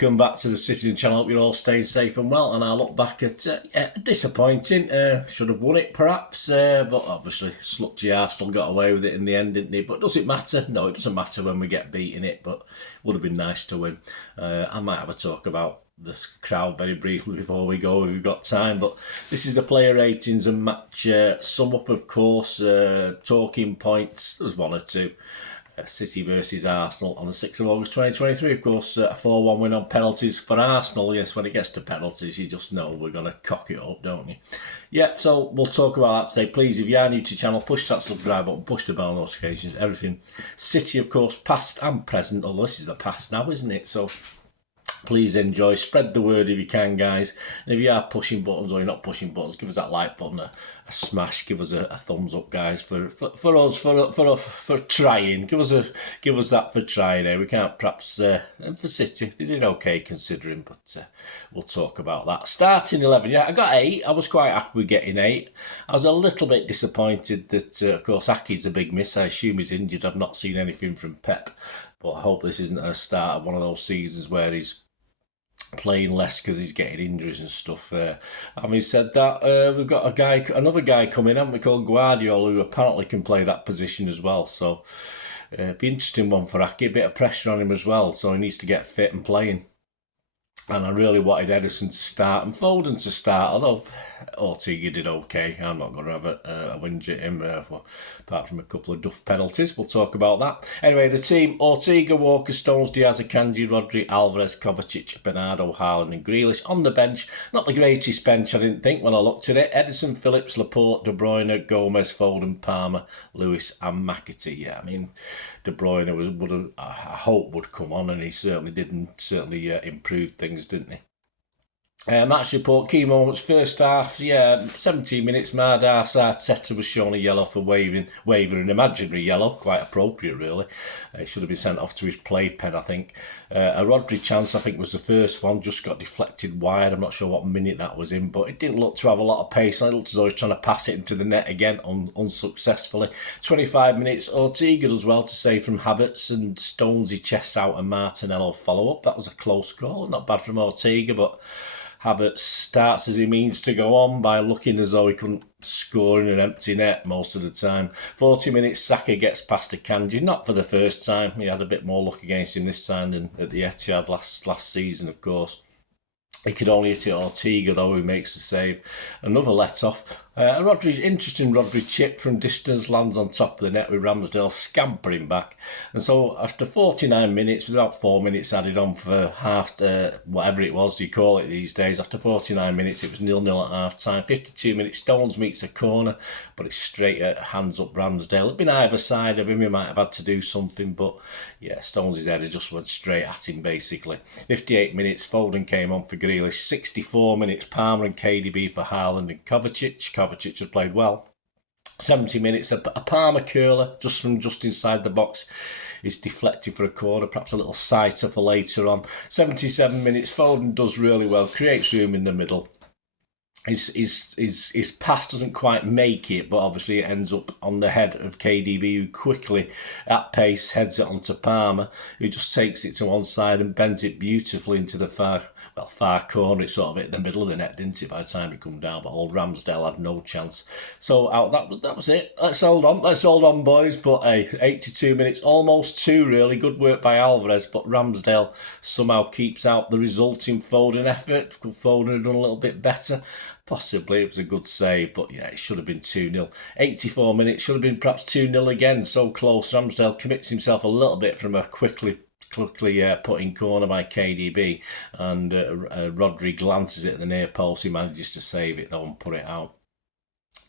welcome back to the Citizen channel. Hope you're all staying safe and well. And I look back at disappointing. Should have won it perhaps, but obviously slutty Arsenal got away with it in the end, didn't they? But does it matter? No, it doesn't matter when we get beaten it, but would have been nice to win. I might have a talk about the crowd very briefly before we go if we've got time, but this is the player ratings and match sum up, of course. Talking points, there's one or two. City versus Arsenal on the 6th of August 2023, of course. A 4-1 win on penalties for Arsenal. Yes, when it gets to penalties, you just know we're going to cock it up, don't you? Yeah, so we'll talk about that today. Please, if you are new to the channel, push that subscribe button, push the bell notifications, everything. City, of course, past and present, although this is the past now, isn't it? So please enjoy, spread the word if you can, guys. And if you are pushing buttons or you're not pushing buttons, give us that like button a smash. Give us a thumbs up, guys, for trying. Give us that for trying. We can't perhaps for City they did okay considering, but we'll talk about that. Starting 11, yeah, I got 8. I was quite happy with getting 8. I was a little bit disappointed that of course Aki's a big miss. I assume he's injured. I've not seen anything from Pep, but I hope this isn't a start of one of those seasons where he's playing less because he's getting injuries and stuff. Having said that, we've got another guy coming, haven't we, called Guardiola, who apparently can play that position as well. So be interesting one for Aki. A bit of pressure on him as well, so he needs to get fit and playing. And I really wanted Ederson to start and Foden to start, although Ortega did okay. I'm not going to have a whinge at him, apart from a couple of duff penalties. We'll talk about that. Anyway, the team: Ortega, Walker, Stones, Diaz, Akanji, Rodri, Alvarez, Kovacic, Bernardo, Haaland and Grealish. On the bench, not the greatest bench, I didn't think, when I looked at it. Ederson, Phillips, Laporte, De Bruyne, Gomez, Foden, Palmer, Lewis and McAtee. Yeah, I mean, De Bruyne I hope would come on, and he certainly didn't. Certainly improved things, didn't he? Match report, key moments, first half, 17 minutes, Mardas Arteta was shown a yellow for waving an imaginary yellow, quite appropriate really. He should have been sent off to his playpen, I think. A Rodri chance, I think, was the first one, just got deflected wide. I'm not sure what minute that was in, but it didn't look to have a lot of pace. It looked as though he was trying to pass it into the net again, unsuccessfully. 25 minutes, Ortega does well to save from Havertz, and Stones he chests out and Martinello follow up. That was a close goal, not bad from Ortega, but Havertz starts as he means to go on by looking as though he couldn't score in an empty net most of the time. 40 minutes, Saka gets past Akanji, not for the first time. He had a bit more luck against him this time than at the Etihad last season, of course. He could only hit it Ortega, though, who makes the save. Another let-off. Interesting Rodri chip from distance lands on top of the net with Ramsdale scampering back. And so after 49 minutes, with about 4 minutes added on for half, whatever it was you call it these days, after 49 minutes it was 0-0 at half-time. 52 minutes, Stones meets a corner, but it's straight at hands up Ramsdale. It'd been either side of him, he might have had to do something, but yeah, Stones' header just went straight at him basically. 58 minutes, Foden came on for Grealish. 64 minutes, Palmer and KDB for Haaland and Kovacic. Kovacic had played well. 70 minutes, a Palmer curler just inside the box is deflected for a corner, perhaps a little sighter for later on. 77 minutes, Foden does really well, creates room in the middle. His pass doesn't quite make it, but obviously it ends up on the head of KDB, who quickly, at pace, heads it onto Palmer, who just takes it to one side and bends it beautifully into the far corner. It sort of hit the middle of the net, didn't it, by the time it come down, but old Ramsdale had no chance. So that was it. Let's hold on, boys. But hey, 82 minutes, almost 2 really. Good work by Alvarez, but Ramsdale somehow keeps out the resulting Foden effort. Foden had done a little bit better. Possibly, it was a good save, but yeah, it should have been 2-0. 84 minutes, should have been perhaps 2-0 again, so close. Ramsdale commits himself a little bit from a quickly put in corner by KDB, and Rodri glances at the near post. He manages to save it though and put it out.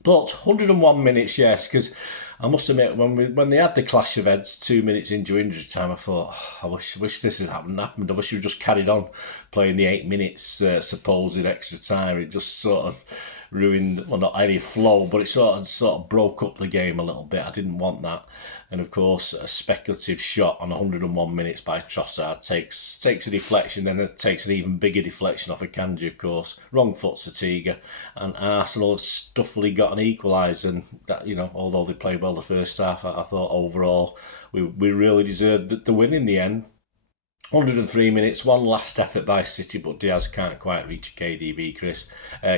But 101 minutes, yes, because I must admit, when they had the clash of heads 2 minutes into injury time, I thought, I wish this had happened. I wish we just carried on playing the 8 minutes supposed extra time. It just sort of ruined, well, not any flow, but it sort of broke up the game a little bit. I didn't want that. And of course, a speculative shot on 101 minutes by Trossard takes a deflection, then it takes an even bigger deflection off Akanji, of course. Wrong foot Ortega, and Arsenal have stuffily got an equaliser. And that, although they played well the first half, I thought overall we really deserved the win in the end. 103 minutes, one last effort by City, but Diaz can't quite reach a KDB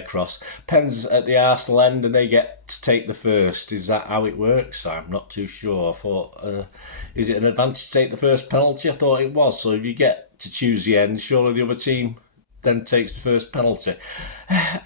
cross. Pens at the Arsenal end and they get to take the first. Is that how it works? I'm not too sure. I thought, is it an advantage to take the first penalty? I thought it was. So if you get to choose the end, surely the other team then takes the first penalty.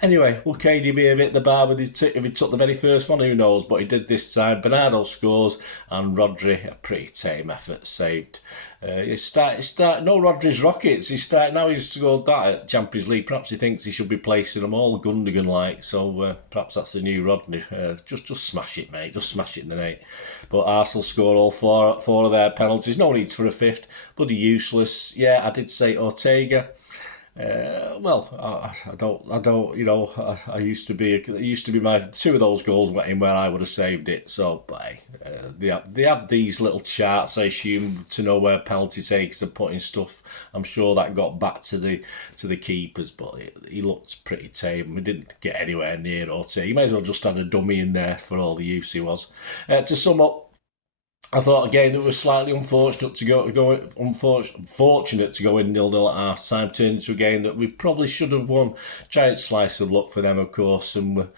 Anyway, will KDB have hit the bar with if he took the very first one? Who knows? But he did this time. Bernardo scores and Rodri, a pretty tame effort, saved. No Rodri's rockets. Now he's scored that at Champions League. Perhaps he thinks he should be placing them all Gundogan-like. So perhaps that's the new Rodri. Just smash it, mate. Just smash it in the net. But Arsenal score all four of their penalties. No need for a fifth. Bloody useless. Yeah, I did say Ortega. I don't. You know, I used to be my two of those goals went in where I would have saved it. So, but they have these little charts, I assume, to know where penalty takers are putting stuff. I'm sure that got back to the keepers, but he looked pretty tame. We didn't get anywhere near Ortega. He may as well just had a dummy in there for all the use he was. To sum up, I thought again it was slightly unfortunate to go in 0-0 at half time, turned into a game that we probably should have won. Giant slice of luck for them, of course, and we're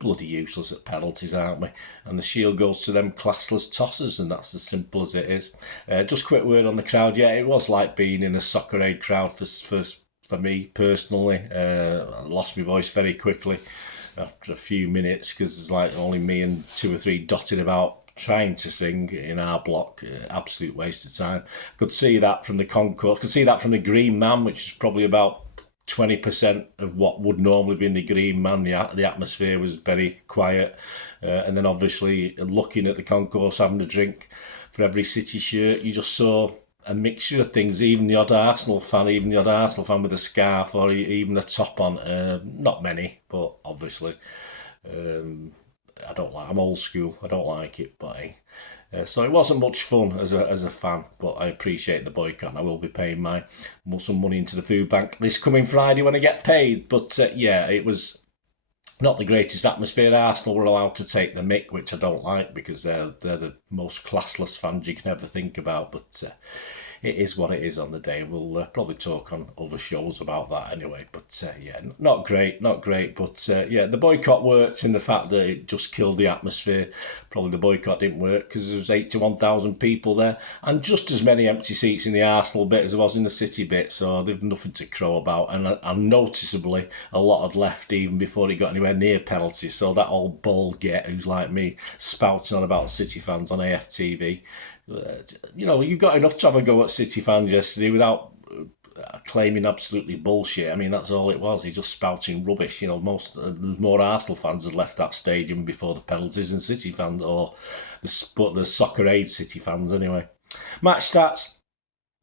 bloody useless at penalties, aren't we? And the shield goes to them classless tossers, and that's as simple as it is. Just quick word on the crowd. Yeah, it was like being in a Soccer Aid crowd for me personally. I lost my voice very quickly after a few minutes because it's like only me and two or three dotted about trying to sing in our block. Absolute waste of time. Could see that from the concourse. Could see that from the Green Man, which is probably about 20% of what would normally be in the Green Man. The atmosphere was very quiet. And then obviously looking at the concourse, having a drink for every City shirt, you just saw a mixture of things. Even the odd Arsenal fan with a scarf or even a top on. Not many, but obviously. I'm old school. I don't like it, but so it wasn't much fun as a fan. But I appreciate the boycott. And I will be paying some money into the food bank this coming Friday when I get paid. But it was not the greatest atmosphere. Arsenal were allowed to take the mick, which I don't like because they're the most classless fans you can ever think about. But it is what it is on the day. We'll probably talk on other shows about that anyway. But not great. But the boycott worked in the fact that it just killed the atmosphere. Probably the boycott didn't work because there was 81,000 people there and just as many empty seats in the Arsenal bit as there was in the City bit. So they've nothing to crow about. And noticeably, a lot had left even before he got anywhere near penalties. So that old bald get who's like me spouting on about City fans on AFTV. You got enough to have a go at City fans yesterday without claiming absolutely bullshit. I mean, that's all it was. He's just spouting rubbish. There's more Arsenal fans had left that stadium before the penalties than City fans, or the Soccer Aid City fans anyway. Match stats.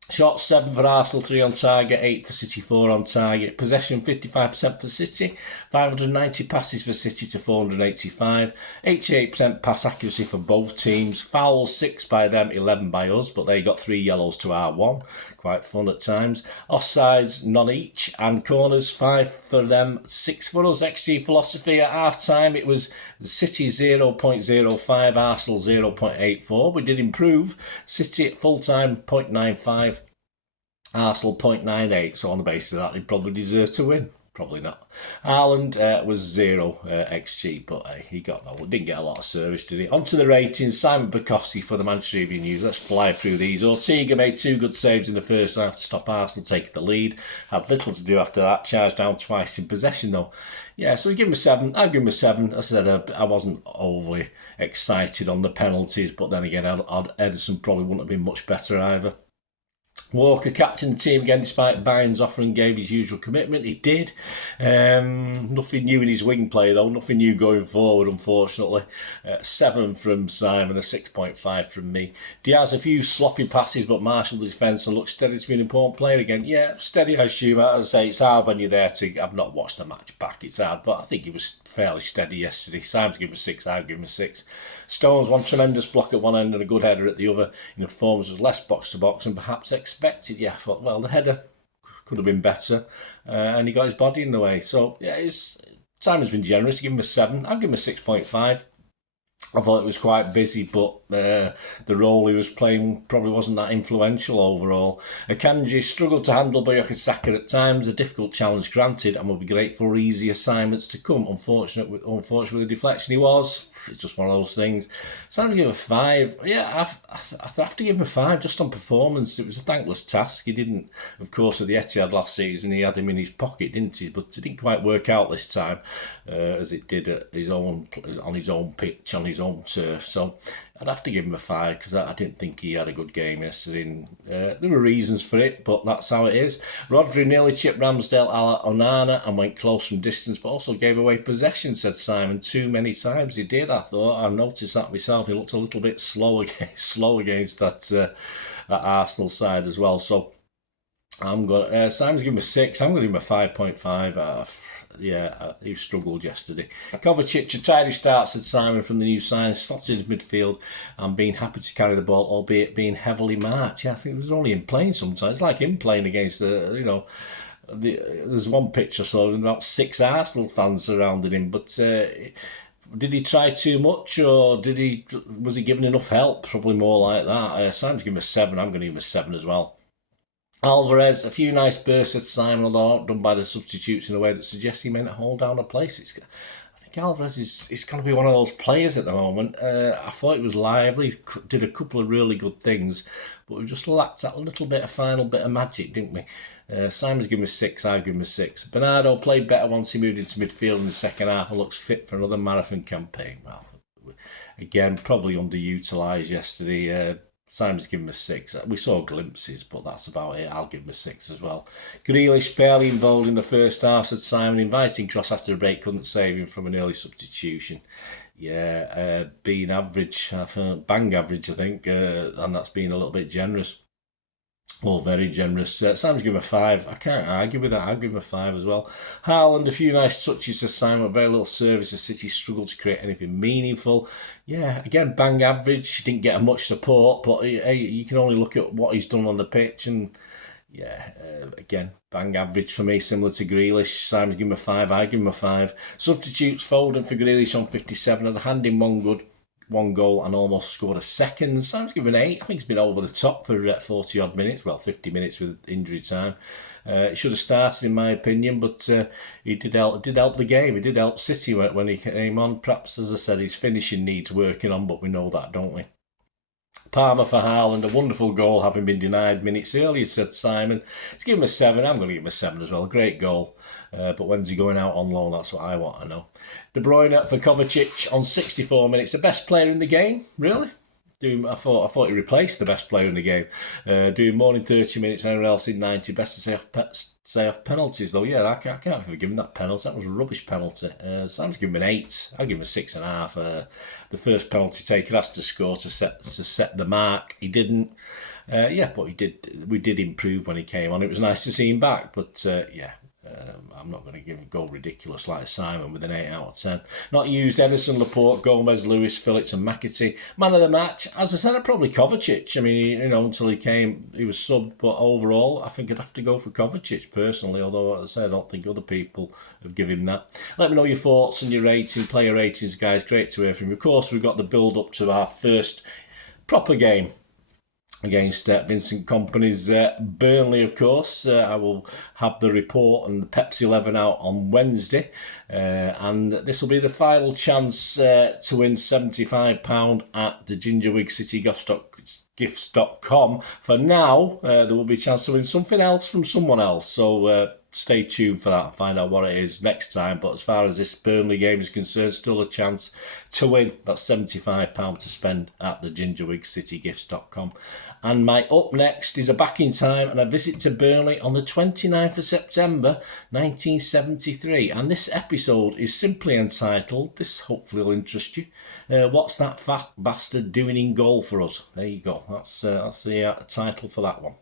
Shots 7 for Arsenal, 3 on target, 8 for City, 4 on target. Possession 55% for City, 590 passes for City to 485. 88% pass accuracy for both teams. Fouls 6 by them, 11 by us, but they got 3 yellows to our 1. Quite fun at times. Offsides, none each, and corners 5 for them, 6 for us. XG philosophy at half time, it was City 0.05, Arsenal 0.84. We did improve. City at full time 0.95. Arsenal 0.98, so on the basis of that, they probably deserve to win. Probably not. Haaland was 0 XG, but he didn't get a lot of service, did he? On to the ratings. Simon Bajkowski for the Manchester Evening News. Let's fly through these. Ortega made 2 good saves in the first half to stop Arsenal taking the lead. Had little to do after that. Charged down twice in possession, though. Yeah, so we give him a 7. I'll give him a 7. As I said, I wasn't overly excited on the penalties, but then again, Ederson probably wouldn't have been much better either. Walker captained the team again despite Bayern's offer and gave his usual commitment. He did. Nothing new in his wing play though. Nothing new going forward, unfortunately. 7 from Simon, a 6.5 from me. Diaz, a few sloppy passes but marshalled the defence and looked steady to be an important player again. Yeah, steady I assume. As I say, it's hard when you're there to... I've not watched the match back, it's hard, but I think he was fairly steady yesterday. Simon's given him a 6, I'll give him a 6. Stones, one tremendous block at one end and a good header at the other. In a performance was less box to box and perhaps expected. Yeah, I thought, well, the header could have been better, and he got his body in the way. So yeah, Simon's been generous. Give him a 7. I'll give him a 6.5. I thought it was quite busy, but The role he was playing probably wasn't that influential overall. Akanji struggled to handle Bajkowski at times, a difficult challenge granted, and will be grateful for easy assignments to come. Unfortunately, the deflection he was. It's just one of those things. So I'm going to give him a 5. Yeah, I have to give him a 5 just on performance. It was a thankless task. He didn't, of course, at the Etihad last season, he had him in his pocket, didn't he? But it didn't quite work out this time, as it did on his own pitch, on his own turf. So I'd have to give him a 5 because I didn't think he had a good game yesterday. There were reasons for it, but that's how it is. Rodri nearly chipped Ramsdale a la Onana and went close from distance, but also gave away possession, said Simon, too many times. He did, I thought. I noticed that myself. He looked a little bit slow against that Arsenal side as well. So Simon's giving him a 6. I'm going to give him a 5.5. He struggled yesterday. Kovacic, a tidy start, said Simon, from the new sign, slotted into midfield and being happy to carry the ball, albeit being heavily marked. Yeah, I think it was only him playing sometimes. It's like him playing against there's one picture, so about 6 Arsenal fans surrounded him, but did he try too much, or was he given enough help? Probably more like that. Simon's giving him a 7. I'm going to give him a 7 as well. Alvarez, a few nice bursts at Simon, although not done by the substitutes in a way that suggests he meant to hold down a place. I think Alvarez is going to be one of those players at the moment. I thought he was lively, did a couple of really good things, but we just lacked that final bit of magic, didn't we? Simon's given him a 6, I've given him a 6. Bernardo played better once he moved into midfield in the second half and looks fit for another marathon campaign. Well, again, probably underutilised yesterday. Simon's given him a 6. We saw glimpses, but that's about it. I'll give him a 6 as well. Grealish barely involved in the first half, said Simon. Inviting cross after the break couldn't save him from an early substitution. Yeah, being average, bang average, I think, and that's been a little bit generous. Or very generous. Sam's given him a 5. I can't argue with that. I'll give him a 5 as well. Haaland, a few nice touches to Simon, very little service. The City struggled to create anything meaningful. Yeah, again, bang average. Didn't get much support, but hey, you can only look at what he's done on the pitch, and again, bang average for me, similar to Grealish. Simon's given him a 5. I give him a 5. Substitutes, Foden for Grealish on 57, had a hand in one goal and almost scored a second. Simon's given an 8. I think he's been over the top for 40 odd minutes. Well, 50 minutes with injury time. He should have started, in my opinion, but he did help the game. He did help City when he came on. Perhaps, as I said, his finishing needs working on, but we know that, don't we? Palmer for Haaland, a wonderful goal, having been denied minutes earlier, said Simon. He's given him a 7. I'm going to give him a 7 as well. Great goal. But when's he going out on loan? That's what I want to know. De Bruyne for Kovacic on 64 minutes. The best player in the game? Really? I thought he replaced the best player in the game. Doing more than 30 minutes, anyone else in 90. Best to say off penalties, though. Yeah, I can't forgive him that penalty. That was a rubbish penalty. Sam's given him an 8. I'll give him a 6.5. The first penalty taker has to score to set the mark. He didn't. But he did. We did improve when he came on. It was nice to see him back, but I'm not going to go ridiculous like Simon with an 8 out of 10. Not used Edison, Laporte, Gomez, Lewis, Phillips and McAtee. Man of the match, as I said, I'd probably Kovacic. I mean, until he came, he was subbed, but overall, I think I'd have to go for Kovacic personally, although, as I said, I don't think other people have given him that. Let me know your thoughts and your player ratings, guys. Great to hear from you. Of course, we've got the build-up to our first proper game against Vincent Kompany's Burnley, of course. I will have the report and the Pepsi 11 out on Wednesday. And this will be the final chance to win £75 at the Gingerwig City Gifts.com. For now, there will be a chance to win something else from someone else. So stay tuned for that and find out what it is next time. But as far as this Burnley game is concerned, still a chance to win. That's £75 to spend at the GingerwigCityGifts.com. And my up next is a back in time and a visit to Burnley on the 29th of September 1973. And this episode is simply entitled, this hopefully will interest you, What's That Fat Bastard Doing in Goal for Us? There you go. That's the title for that one.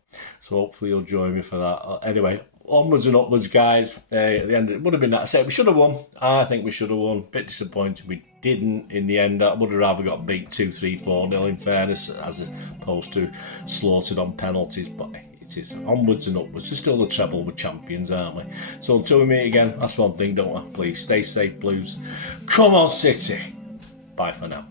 So hopefully you'll join me for that. Anyway, onwards and upwards, guys. At the end, it would have been that. I said we should have won. I think we should have won. Bit disappointed we didn't in the end. I would have rather got beat 2-3-4-0 in fairness, as opposed to slaughtered on penalties. But it is onwards and upwards. We're still the treble, we're champions, aren't we? So until we meet again, that's one thing, don't we? Please stay safe, Blues. Come on, City. Bye for now.